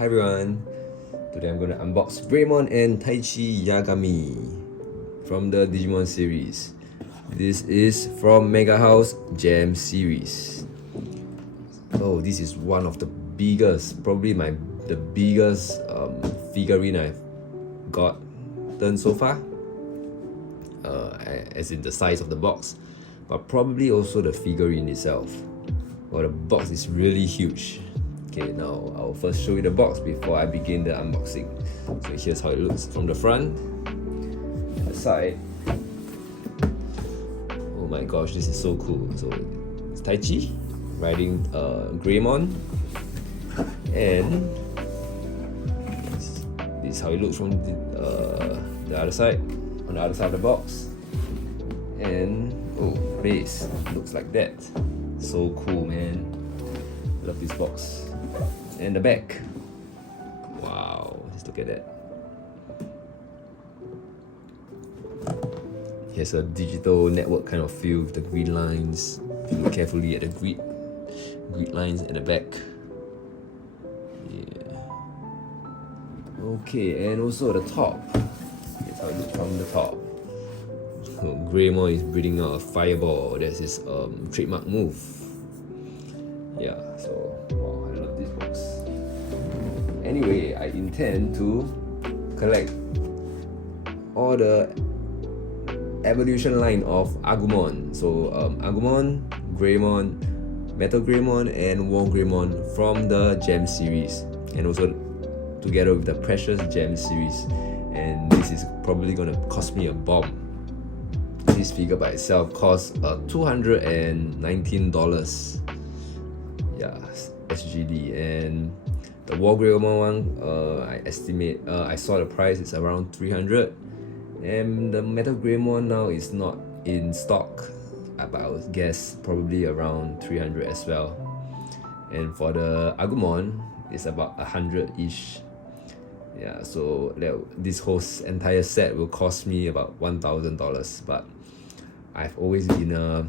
Hi everyone, today I'm going to unbox Greymon and Taichi Yagami from the Digimon series. This is from MEGAHOUSE GEM series. Oh, this is one of the biggest, probably the biggest figurine I've gotten so far, as in the size of the box, but probably also the figurine itself. Well, the box is really huge. Okay, now I'll first show you the box before I begin the unboxing. So here's how it looks from the front and the side. Oh my gosh, this is so cool. So it's Taichi riding Greymon, and this is how it looks from the other side, on the other side of the box. And oh, base looks like that. So cool, man. Love this box. And the back. Wow, just look at that. Here's a digital network kind of feel with the green lines. If you look carefully at the grid lines at the back. Yeah. Okay, and also the top. Here's how it looks from the top. Greymon is breathing out a fireball. That's his trademark move. Yeah, so wow, I love this box. Anyway, I intend to collect all the evolution line of Agumon. So Agumon, Greymon, Metal Greymon, and War Greymon from the Gem series, and also together with the Precious Gem series. And this is probably gonna cost me a bomb. This figure by itself costs $219. Yeah, SGD. And the War Greymon one, I estimate, I saw the price is around 300, and the Metal Greymon now is not in stock, but I would guess probably around 300 as well. And for the Agumon, it's about 100-ish. Yeah, so this whole entire set will cost me about $1,000. But I've always been a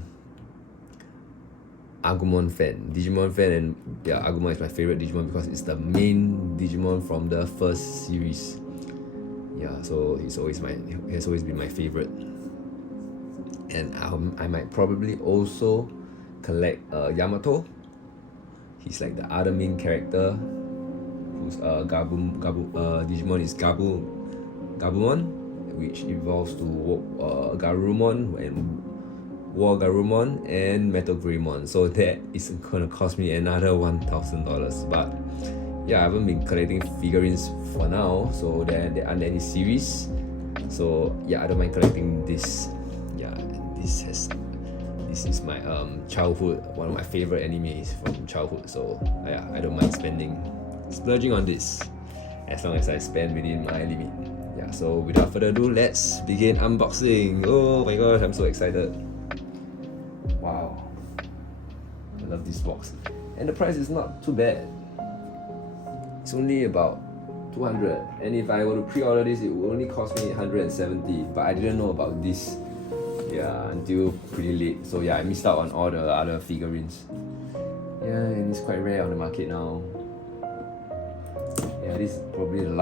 Agumon fan, Digimon fan, and yeah, Agumon is my favorite Digimon because it's the main Digimon from the first series. Yeah, so he has always been my favorite. And I might probably also collect Yamato. He's like the other main character, whose Digimon is Gabumon, which evolves to Garurumon and War Garurumon and Metal Greymon. So that is gonna cost me another $1,000. But yeah, I haven't been collecting figurines for now, so there aren't any series. So yeah, I don't mind collecting this. Yeah, this is my childhood, one of my favorite animes from childhood. So yeah, I don't mind splurging on this, as long as I spend within my limit. Yeah, so without further ado, let's begin unboxing. Oh my gosh, I'm so excited. Wow, I love this box. And the price is not too bad. It's only about 200, and if I were to pre-order this, it would only cost me 170. But I didn't know about this, yeah, until pretty late. So yeah, I missed out on all the other figurines. Yeah, and it's quite rare on the market now. Yeah, this is probably the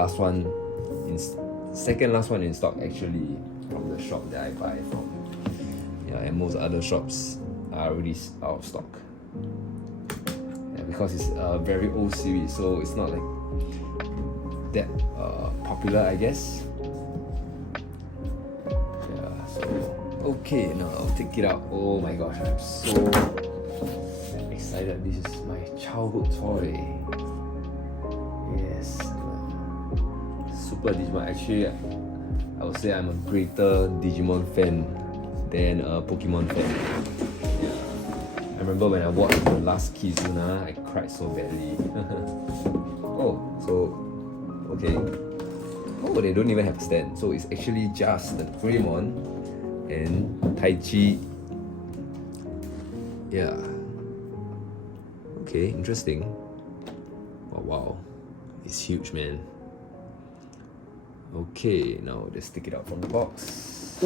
second last one in stock actually, from the shop that I buy from. Yeah, and most other shops are already out of stock. Yeah, because it's a very old series, so it's not like that popular, I guess. Yeah, so okay, now I'll take it out. Oh my gosh, I'm so excited. This is my childhood toy. Yes, Super Digimon. Actually, I would say I'm a greater Digimon fan than a Pokemon fan. Yeah. I remember when I watched the last Kizuna, I cried so badly. Oh, so okay. Oh, they don't even have a stand. So it's actually just the Greymon and Taichi. Yeah. Okay, interesting. Oh wow, it's huge, man. Okay, now let's take it out from the box.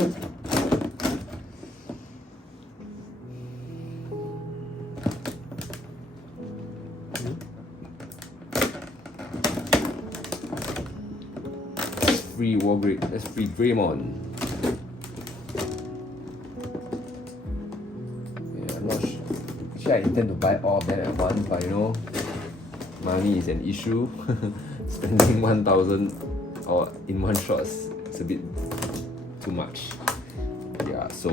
free let's free Greymon. Yeah, I'm not sure. Actually, I intend to buy all of them at once, but you know, money is an issue. Spending 1,000 or in one shot is a bit too much. Yeah, so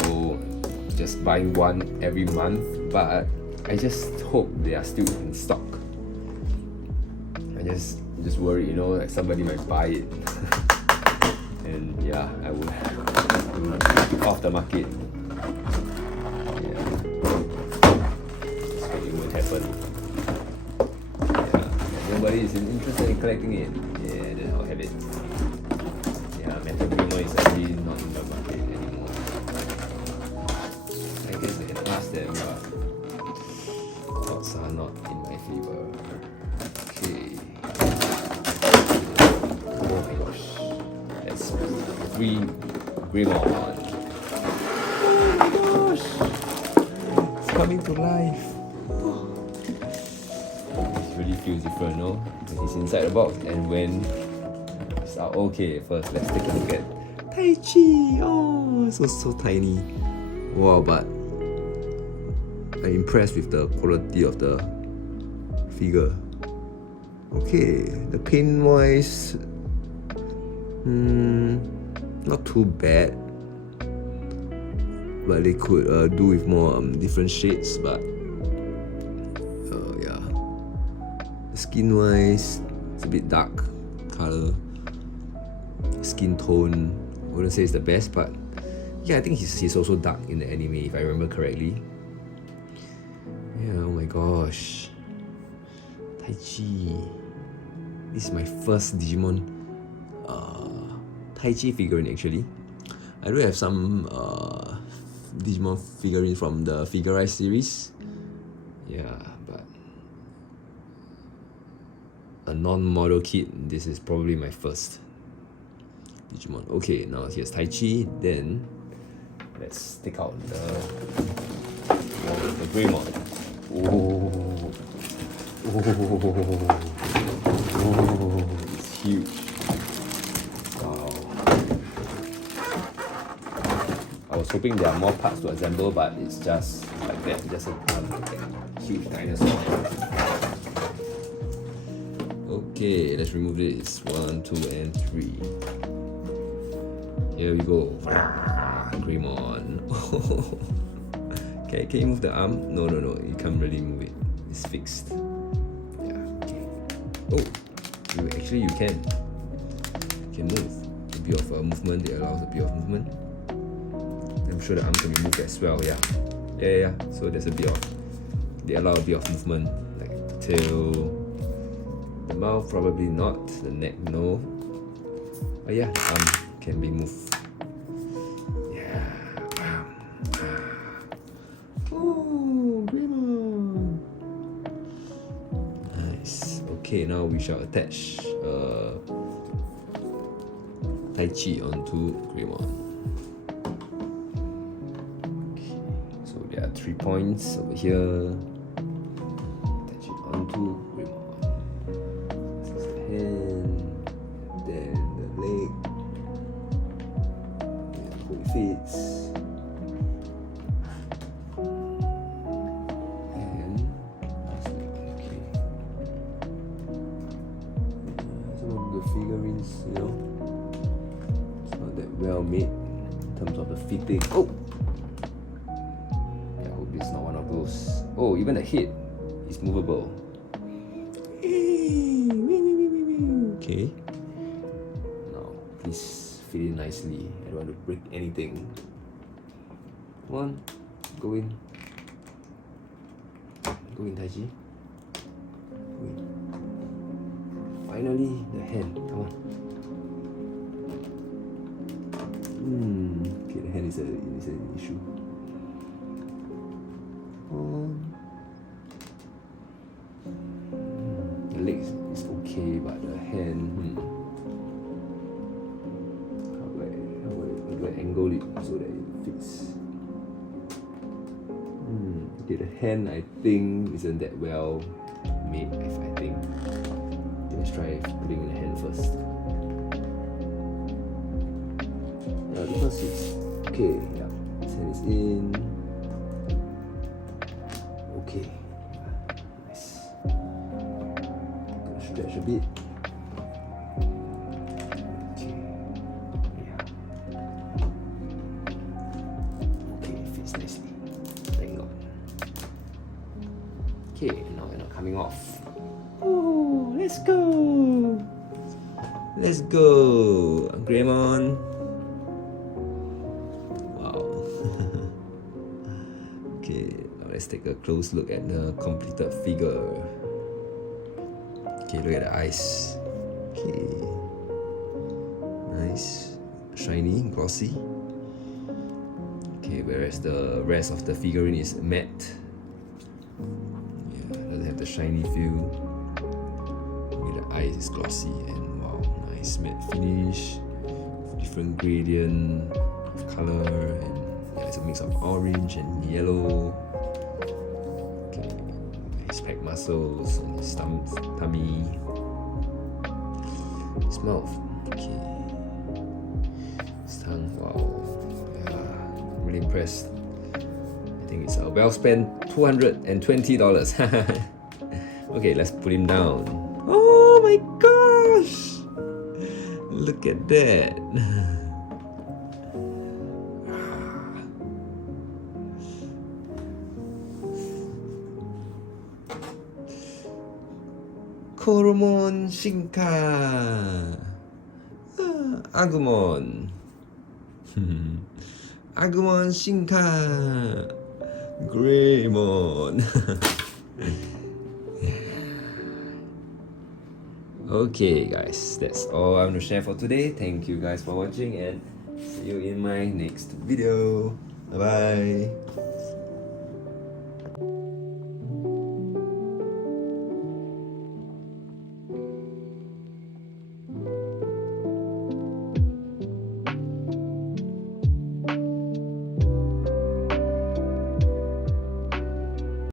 just buying one every month, but I just hope they are still in stock. I just worry, you know, like somebody might buy it. And yeah, I will be off the market. Yeah. So it won't happen. Yeah. If nobody is interested in collecting it, yeah, then I'll have it. Yeah, Metal Greymon is actually not in the market anymore. I guess I can ask them, but odds are not in my favor. Okay. Oh my gosh. That's free Greymon. Oh my gosh. It's coming to life. It really feels different, no? When he's inside the box and when it's out. Okay, first let's take a look at Taichi. Oh, so tiny. Wow, but I'm impressed with the quality of the figure. Okay, the paint wise, not too bad, but they could do with more different shades. But yeah, the skin wise, it's a bit dark color. Skin tone, I wouldn't say it's the best, but yeah, I think he's also dark in the anime if I remember correctly. Yeah, oh my gosh, Taichi. This is my first Digimon Taichi figurine actually. I do have some Digimon figurine from the Figure series. Yeah, but a non-model kit, this is probably my first Digimon. Okay, now here's Taichi. Then let's take out the Greymon. Oh, it's huge. Wow. I was hoping there are more parts to assemble, but it's just like that, just a huge dinosaur. Okay, let's remove this. 1, 2, and 3. Here we go. Greymon. Okay, can you move the arm? No, you can't really move it. It's fixed. Yeah, okay. Oh, actually you can. You can move. A bit of movement, it allows a bit of movement. I'm sure the arm can be moved as well, yeah. Yeah. So there's a bit of, they allow a bit of movement, like the tail. The mouth probably not, the neck no. But yeah, the arm can be moved. Yeah. Oh, Greymon. Nice. Okay, now we shall attach Taichi onto Greymon. Okay, so there are 3 points over here. Attach it onto Greymon. This is the hand, then the leg, and how it fits. Figurines, you know, it's not that well made in terms of the fitting. Oh, yeah, I hope it's not one of those. Oh, even the head is movable. Okay, now please fit in nicely. I don't want to break anything. Come on, go in, Taichi. Go in. Finally, the hand. Come on. Okay, the hand is an issue. The legs is okay, but the hand. How do I angle it so that it fits? Okay, the hand I think isn't that well made. I think. Let's try putting in the hand first. suits. Okay, yeah. Send this in. Okay. Nice. Gonna stretch a bit. Okay. Yeah. Okay, fits nicely. Thank God. Okay, now they're not coming off. Oh, let's go! Let's go! Greymon. Wow. Okay, now let's take a close look at the completed figure. Okay, look at the eyes. Okay. Nice. Shiny, glossy. Okay, whereas the rest of the figurine is matte. Yeah, doesn't have the shiny feel. Okay, the eyes is glossy and wow, nice matte finish. Different gradient of color, and yeah, it's a mix of orange and yellow. Okay, his pec muscles on his tummy. His mouth. Okay. His tongue. Wow. Yeah, I'm really impressed. I think it's a well spent $220. Okay, let's put him down. Oh my gosh! Look at that. Koromon Shinka. Agumon. Agumon Shinka. Greymon. Okay guys, that's all I'm gonna share for today. Thank you guys for watching and see you in my next video. Bye bye.